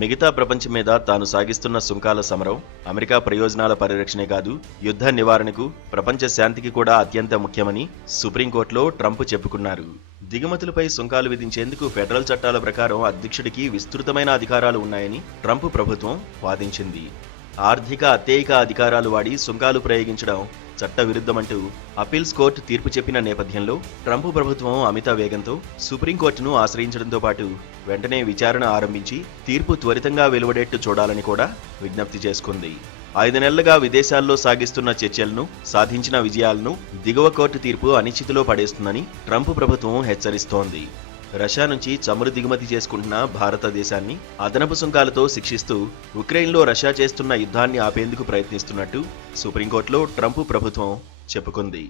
మిగతా ప్రపంచం మీద తాను సాగిస్తున్న సుంకాల సమరం అమెరికా ప్రయోజనాల పరిరక్షణే కాదు, యుద్ధ నివారణకు, ప్రపంచ శాంతికి కూడా అత్యంత ముఖ్యమని సుప్రీంకోర్టులో ట్రంప్ చెప్పుకున్నారు. దిగుమతులపై సుంకాలు విధించేందుకు ఫెడరల్ చట్టాల ప్రకారం అధ్యక్షుడికి విస్తృతమైన అధికారాలు ఉన్నాయని ట్రంప్ ప్రభుత్వం వాదించింది. ఆర్థిక అత్యయిక అధికారాలు వాడి సుంకాలు ప్రయోగించడం చట్ట విరుద్ధమంటూ అపీల్స్ కోర్టు తీర్పు చెప్పిన నేపథ్యంలో ట్రంప్ ప్రభుత్వం అమిత వేగంతో సుప్రీంకోర్టును ఆశ్రయించడంతో పాటు వెంటనే విచారణ ఆరంభించి తీర్పు త్వరితంగా వెలువడేట్టు చూడాలని కూడా విజ్ఞప్తి చేసుకుంది. 5 నెలలుగా విదేశాల్లో సాగిస్తున్న చర్చలను, సాధించిన విజయాలను దిగువ కోర్టు తీర్పు అనిశ్చితిలో పడేస్తుందని ట్రంప్ ప్రభుత్వం హెచ్చరిస్తోంది. రష్యా నుంచి చమురు దిగుమతి చేసుకుంటున్న భారతదేశాన్ని అదనపు సుంకాలతో శిక్షిస్తూ ఉక్రెయిన్లో రష్యా చేస్తున్న యుద్ధాన్ని ఆపేందుకు ప్రయత్నిస్తున్నట్టు సుప్రీంకోర్టులో ట్రంప్ ప్రభుత్వం చెప్పుకుంది.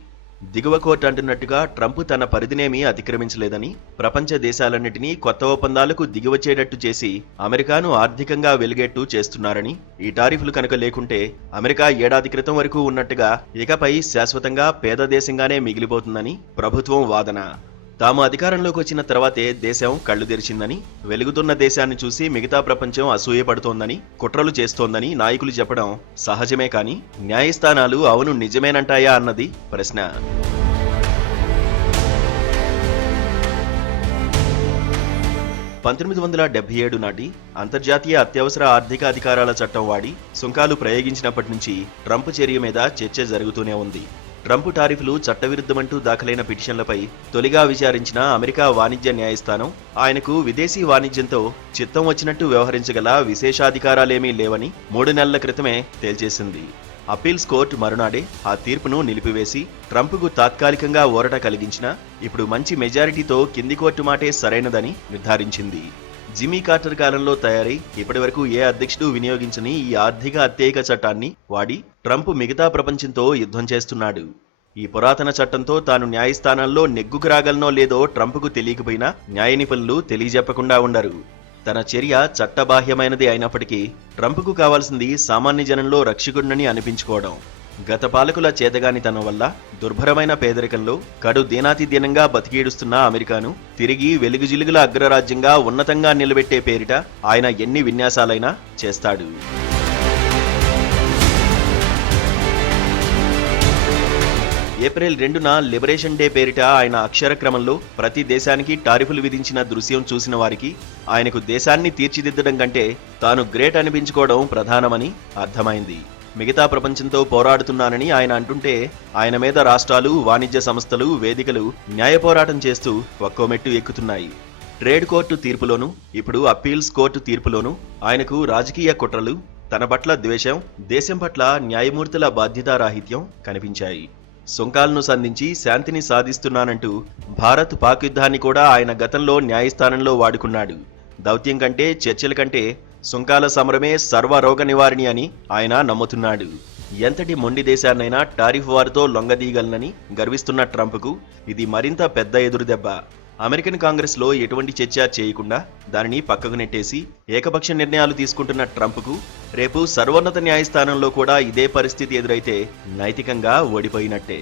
దిగువ కోర్టు అంటున్నట్టుగా ట్రంప్ తన పరిధినేమీ అతిక్రమించలేదని, ప్రపంచ దేశాలన్నింటినీ కొత్త ఒప్పందాలకు దిగివచ్చేటట్టు చేసి అమెరికాను ఆర్థికంగా వెలిగేట్టు చేస్తున్నారని, ఈ టారిఫ్లు కనుక లేకుంటే అమెరికా ఏడాది క్రితం వరకు ఉన్నట్టుగా ఇకపై శాశ్వతంగా పేద దేశంగానే మిగిలిపోతుందని ప్రభుత్వం వాదన. తాము అధికారంలోకి వచ్చిన తర్వాతే దేశం కళ్లు తెరిచిందని, వెలుగుతున్న దేశాన్ని చూసి మిగతా ప్రపంచం అసూయపడుతోందని, కుట్రలు చేస్తోందని నాయకులు చెప్పడం సహజమే కానీ న్యాయస్థానాలు అవును నిజమేనంటాయా అన్నది ప్రశ్న. 1977 నాటి అంతర్జాతీయ అత్యవసర ఆర్థిక అధికారాల చట్టం వాడి సుంకాలు ప్రయోగించినప్పటి నుంచి ట్రంప్ చర్య మీద చర్చ జరుగుతూనే ఉంది. ట్రంప్ టారిఫ్లు చట్టవిరుద్ధమంటూ దాఖలైన పిటిషన్లపై తొలిగా విచారించిన అమెరికా వాణిజ్య న్యాయస్థానం ఆయనకు విదేశీ వాణిజ్యంతో చిత్తం వచ్చినట్టు వ్యవహరించగల విశేషాధికారాలేమీ లేవని 3 నెలల క్రితమే తేల్చేసింది. అపీల్స్ కోర్టు మరునాడే ఆ తీర్పును నిలిపివేసి ట్రంప్కు తాత్కాలికంగా ఊరట కలిగించినా ఇప్పుడు మంచి మెజారిటీతో కింది కోర్టు మాటే సరైనదని నిర్ధారించింది. జిమ్మీ కార్టర్ కాలంలో తయారై ఇప్పటివరకు ఏ అధ్యక్షుడు వినియోగించని ఈ ఆర్థిక అత్యయిక చట్టాన్ని వాడి ట్రంప్ మిగతా ప్రపంచంతో యుద్ధం చేస్తున్నాడు. ఈ పురాతన చట్టంతో తాను న్యాయస్థానాల్లో నెగ్గుకు రాగలనో లేదో ట్రంప్కు తెలియకపోయినా న్యాయ నిపుణులు తెలియజెప్పకుండా ఉండరు. తన చర్య చట్టబాహ్యమైనది అయినప్పటికీ ట్రంప్కు కావాల్సింది సామాన్య జనంలో రక్షకుడినని అనిపించుకోవడం. గత పాలకుల చేతగానితనం వల్ల దుర్భరమైన పేదరికంలో కడు దీనాతి దీనంగా బతికీడుస్తున్న అమెరికాను తిరిగి వెలుగుజిలుగుల అగ్రరాజ్యంగా ఉన్నతంగా నిలబెట్టే పేరిట ఆయన ఎన్ని విన్యాసాలైనా చేస్తాడు. ఏప్రిల్ 2న లిబరేషన్ డే పేరిట ఆయన అక్షర క్రమంలో ప్రతి దేశానికి టారిఫులు విధించిన దృశ్యం చూసిన వారికి ఆయనకు దేశాన్ని తీర్చిదిద్దడం కంటే తాను గ్రేట్ అనిపించుకోవడం ప్రధానమని అర్థమైంది. మిగతా ప్రపంచంతో పోరాడుతున్నానని ఆయన అంటుంటే ఆయన మీద రాష్ట్రాలు, వాణిజ్య సంస్థలు, వేదికలు న్యాయ పోరాటం చేస్తూ ఒక్కో మెట్టు ఎక్కుతున్నాయి. ట్రేడ్ కోర్టు తీర్పులోనూ ఇప్పుడు అప్పీల్స్ కోర్టు తీర్పులోనూ ఆయనకు రాజకీయ కుట్రలు, తన పట్ల ద్వేషం, దేశం పట్ల న్యాయమూర్తుల బాధ్యతారాహిత్యం కనిపించాయి. సుంకాలను సంధించి శాంతిని సాధిస్తున్నానంటూ భారత్ పాక్ యుద్ధాన్ని కూడా ఆయన గతంలో న్యాయస్థానంలో వాడుకున్నాడు. దౌత్యం కంటే, చర్చల కంటే సుంకాల సమరమే సర్వరోగ నివారణి అని ఆయన నమ్ముతున్నాడు. ఎంతటి మొండి దేశాన్నైనా టారిఫ్ వారితో లొంగదీయగలనని గర్విస్తున్న ట్రంప్కు ఇది మరింత పెద్ద ఎదురుదెబ్బ. అమెరికన్ కాంగ్రెస్లో ఎటువంటి చర్చ చేయకుండా దానిని పక్కకు నెట్టేసి ఏకపక్ష నిర్ణయాలు తీసుకుంటున్న ట్రంప్కు రేపు సర్వోన్నత న్యాయస్థానంలో కూడా ఇదే పరిస్థితి ఎదురైతే నైతికంగా ఓడిపోయినట్టే.